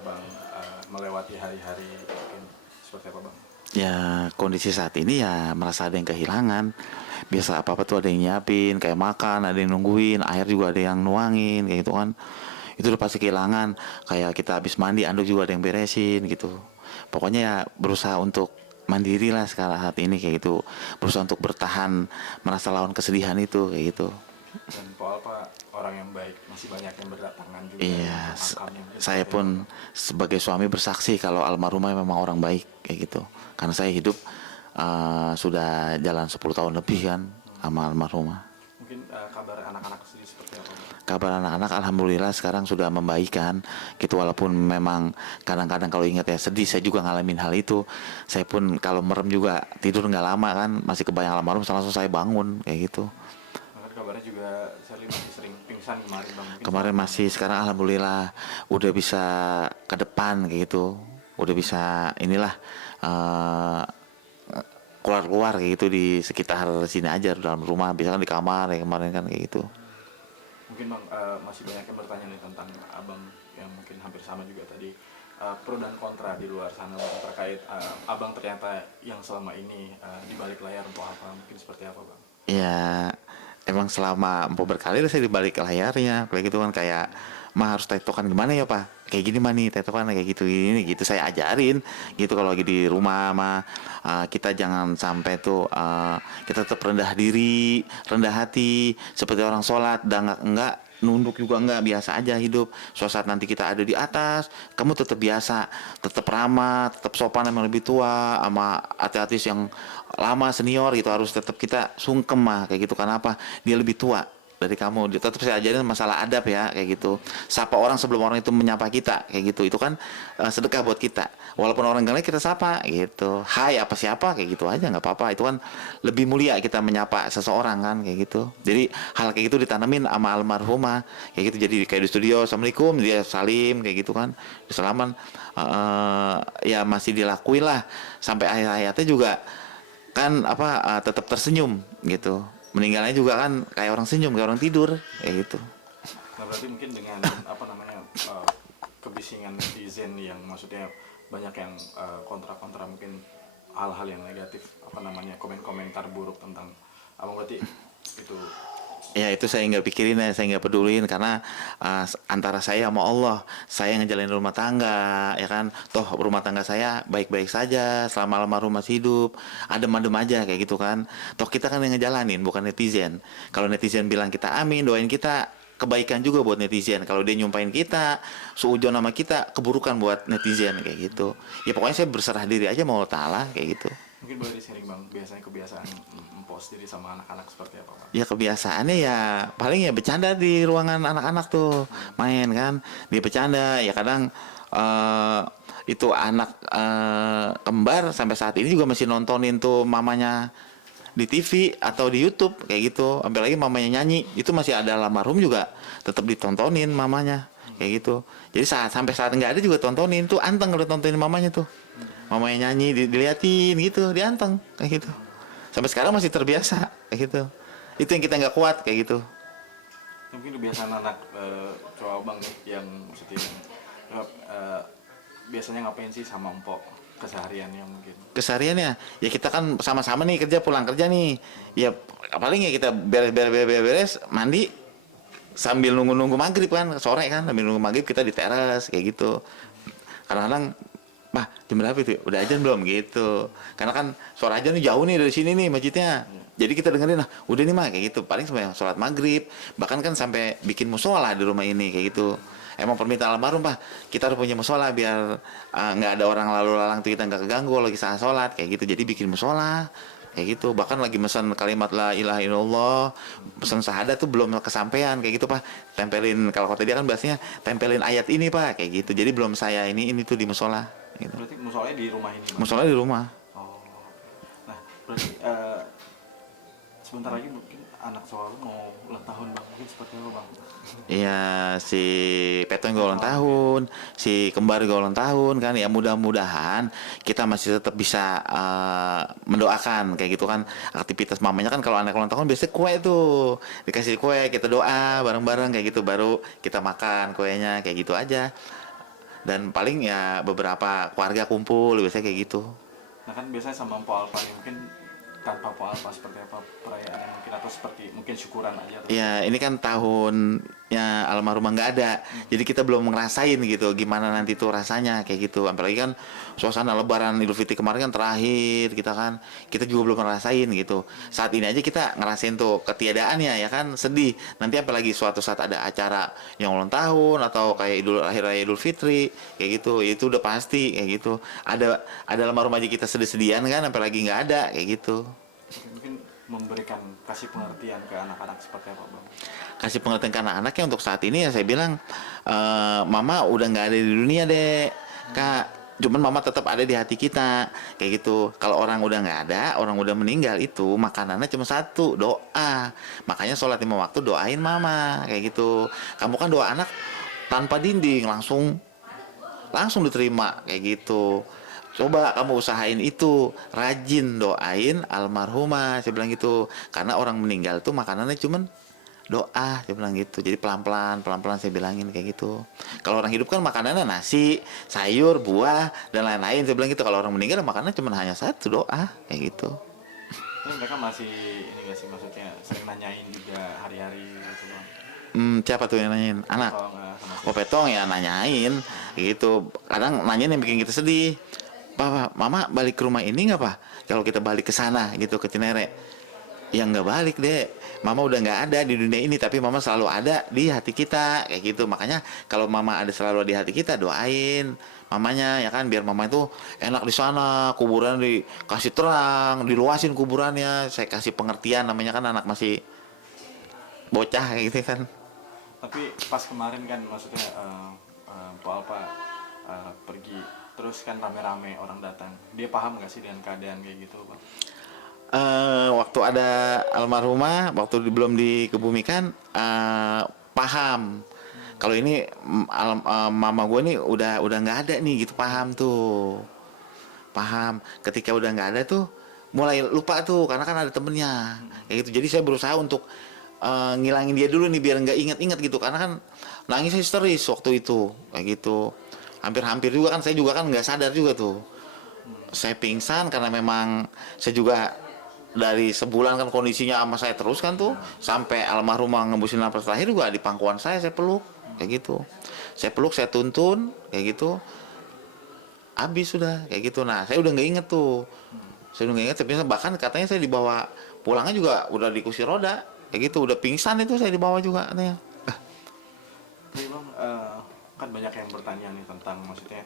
abang melewati hari-hari mungkin seperti apa bang? Ya kondisi saat ini ya merasa ada yang kehilangan. Biasa apa-apa tuh ada yang nyiapin, kayak makan, ada yang nungguin, air juga ada yang nuangin, kayak gitu kan. Itu udah pasti kehilangan. Kayak kita habis mandi, anduk juga ada yang beresin gitu. Pokoknya ya berusaha untuk mandiri lah sekarang saat ini kayak gitu. Berusaha untuk bertahan, merasa lawan kesedihan itu kayak gitu. Dan Paul Pak orang yang baik, masih banyak yang berdatangan juga Iya, untuk makamnya mungkin saya seperti apa pun bang? sebagai suami bersaksi kalau almarhumah memang orang baik kayak gitu. Karena saya hidup sudah jalan 10 tahun lebih kan sama almarhumah. Mungkin kabar anak-anak sendiri seperti apa bang? Kabar anak-anak alhamdulillah sekarang sudah membaikkan gitu, walaupun memang kadang-kadang kalau ingat ya sedih, saya juga ngalamin hal itu. Saya pun kalau merem juga tidur nggak lama kan, masih kebayang almarhum langsung saya bangun kayak gitu. Bahkan kabarnya juga Sherly masih sering pingsan kemarin bang, mungkin Kemarin selama masih, sekarang alhamdulillah udah bisa ke depan kayak gitu, udah bisa inilah eh, keluar-keluar kayak gitu di sekitar sini aja dalam rumah, biasanya kan di kamar ya kemarin kan kayak gitu. mungkin bang masih banyak yang bertanya nih tentang abang yang mungkin hampir sama juga tadi, pro dan kontra di luar sana bang, terkait abang ternyata yang selama ini di balik layar untuk apa, mungkin seperti apa bang? Ya emang selama empuk berkali saya di balik layarnya kayak gitu kan, kayak mah harus tektokan gimana ya pak, kayak gini mah nih tektokan kayak gitu ini gitu saya ajarin gitu. Kalau lagi di rumah mah kita jangan sampai tuh kita tetap rendah diri, rendah hati seperti orang sholat, dan enggak nunduk juga enggak, biasa aja hidup. Suatu saat nanti kita ada di atas, kamu tetap biasa, tetap ramah, tetap sopan sama lebih tua, sama artis-artis yang lama senior gitu, harus tetap kita sungkem mah kayak gitu. Kenapa? Dia lebih tua dari kamu, dia tetap saya ajarin masalah adab ya kayak gitu. Sapa orang sebelum orang itu menyapa kita kayak gitu, itu kan sedekah buat kita. Walaupun orang gak kita sapa gitu, hai apa siapa kayak gitu aja nggak apa-apa, itu kan lebih mulia kita menyapa seseorang kan kayak gitu. Jadi hal kayak gitu ditanamin sama almarhumah kayak gitu. Jadi kayak di studio assalamualaikum dia salim kayak gitu kan, salaman ya masih dilakuin lah sampai akhir hayatnya juga kan apa tetap tersenyum gitu. Meninggalnya juga kan kayak orang senyum, kayak orang tidur kayak gitu. Nah berarti mungkin dengan apa namanya kebisingan netizen yang maksudnya banyak yang kontra-kontra, mungkin hal-hal yang negatif, apa namanya komen-komentar buruk tentang abang, berarti itu Ya itu saya nggak pikirin ya, saya nggak pedulin karena antara saya sama Allah, saya ngejalanin rumah tangga ya kan. Toh rumah tangga saya baik-baik saja selama almarhum masih hidup, adem-adem aja kayak gitu kan. Toh kita kan yang ngejalanin, bukan netizen. Kalau netizen bilang kita amin, doain kita kebaikan juga buat netizen. Kalau dia nyumpain kita, suujon nama kita, keburukan buat netizen kayak gitu. Ya pokoknya saya berserah diri aja mau Allah Ta'ala kayak gitu. mungkin boleh di-sharing bang, biasanya kebiasaan mempost diri sama anak-anak seperti apa bang? Ya kebiasaannya ya paling ya bercanda di ruangan anak-anak tuh, main kan dia bercanda ya kadang eh itu anak kembar sampai saat ini juga masih nontonin tuh mamanya di TV atau di YouTube kayak gitu. Sampai lagi mamanya nyanyi itu masih ada almarhum juga tetap ditontonin mamanya kayak gitu. Jadi sampai saat nggak ada juga tontonin tuh, anteng kalau tontonin mamanya tuh, mamanya nyanyi diliatin gitu, dianteng kayak gitu. Sampai sekarang masih terbiasa kayak gitu. Itu yang kita nggak kuat kayak gitu. Mungkin kebiasaan anak cowok abang nih yang maksudnya eh, biasanya ngapain sih sama empok kesehariannya mungkin? Kesehariannya ya kita kan sama-sama nih kerja, pulang kerja nih ya paling ya kita beres mandi sambil nunggu-nunggu maghrib kan, sore kan sambil nunggu maghrib kita di teras kayak gitu. Kadang-kadang mah jam berapa itu udah ajan belum gitu, karena kan suara ajan nih jauh nih dari sini nih masjidnya. Jadi kita dengerin lah udah nih mah kayak gitu, paling sampai sholat maghrib, bahkan kan sampai bikin musola di rumah ini kayak gitu. Emang permintaan almarhum pak, kita harus punya musola biar nggak ada orang lalu lalang tuh kita nggak keganggu lagi saat sholat kayak gitu. Jadi bikin musola kayak gitu. Bahkan lagi mesen kalimat la ilaha illallah, pesan syahadat tuh belum kesampaian kayak gitu pak, tempelin, kalau kata dia kan bahasanya tempelin ayat ini pak kayak gitu. Jadi belum saya ini tuh di musola gitu. Berarti musolanya di rumah ini bang? Musola di rumah. Oh, nah berarti sebentar lagi mungkin anak soal mau ulang tahun bang, mungkin seperti apa bang? Iya, si Peton juga ulang tahun, si kembar juga ulang tahun kan. Ya mudah-mudahan kita masih tetap bisa mendoakan kayak gitu kan. Aktivitas mamanya kan kalau anak ulang tahun biasanya kue tuh. Dikasih kue, kita doa bareng-bareng kayak gitu, baru kita makan kuenya kayak gitu aja. dan paling ya beberapa keluarga kumpul biasanya kayak gitu. Nah kan biasanya sama Mpo Alfa nih, mungkin tanpa Mpo Alfa seperti apa perayaannya mungkin, atau seperti mungkin syukuran aja atau Ya ini kan tahunnya almarhumah nggak ada, jadi kita belum ngerasain gitu gimana nanti tuh rasanya kayak gitu. Apalagi kan suasana Lebaran Idul Fitri kemarin kan terakhir kita juga belum ngerasain gitu. Saat ini aja kita ngerasain tuh ketiadaannya ya kan, sedih. Nanti apalagi suatu saat ada acara yang ulang tahun atau kayak akhir raya Idul Fitri kayak gitu, itu udah pasti kayak gitu. Ada almarhum aja kita sedih-sedian kan, apalagi nggak ada kayak gitu. mungkin memberikan kasih pengertian ke anak-anak seperti apa bang? Kasih pengertian ke anak-anak ya, untuk saat ini ya saya bilang, mama udah nggak ada di dunia deh kak, cuman mama tetap ada di hati kita kayak gitu. Kalau orang udah nggak ada, orang udah meninggal, itu makanannya cuma satu, doa. Makanya sholat 5 waktu doain mama kayak gitu. Kamu kan doa anak tanpa dinding, langsung langsung diterima kayak gitu. Coba kamu usahain itu, rajin doain almarhumah, saya bilang gitu. Karena orang meninggal tuh makanannya cuman doa, saya bilang gitu. Jadi pelan-pelan saya bilangin kayak gitu. Kalau orang hidup kan makanannya nasi, sayur, buah dan lain-lain, saya bilang gitu. Kalau orang meninggal makanannya cuman hanya satu, doa kayak gitu. Tapi mereka masih ini gak sih, maksudnya sering nanyain juga hari-hari gitu bang? Siapa tuh yang nanyain? Anak. Atau nggak sama Oh, Petong ya nanyain gitu. Kadang nanyain yang bikin kita sedih. Pak, Mama balik ke rumah ini nggak, Pak? Kalau kita balik ke sana gitu, ke Cinere. Ya nggak balik deh. Mama udah nggak ada di dunia ini, tapi Mama selalu ada di hati kita kayak gitu. Makanya kalau Mama ada selalu di hati kita, doain mamanya ya kan, biar Mama itu enak di sana, kuburan dikasih terang, diluasin kuburannya. Saya kasih pengertian, namanya kan anak masih bocah kayak gitu kan. Tapi pas kemarin kan maksudnya Mpo Alfa pergi, terus kan rame-rame orang datang, dia paham gak sih dengan keadaan kayak gitu bang? Waktu ada almarhumah, waktu belum dikebumikan, paham. Kalau ini mama gue nih udah nggak ada nih gitu, paham tuh, paham. Ketika udah nggak ada tuh, mulai lupa tuh, karena kan ada temennya, kayak gitu. Jadi saya berusaha untuk ngilangin dia dulu nih, biar nggak inget-inget gitu, karena kan nangis histeris waktu itu, kayak gitu. Hampir-hampir juga kan, saya juga kan nggak sadar juga tuh, saya pingsan karena memang saya juga dari sebulan kan kondisinya sama saya terus kan tuh, sampai almarhumah ngembusin nafas terakhir juga di pangkuan saya peluk kayak gitu. Saya peluk, saya tuntun kayak gitu, habis sudah kayak gitu. Nah saya udah nggak inget tuh, saya udah nggak inget. Tapi bahkan katanya saya dibawa pulangnya juga udah di kursi roda kayak gitu, udah pingsan itu saya dibawa juga katanya. Tapi bang, kan banyak yang bertanya nih tentang maksudnya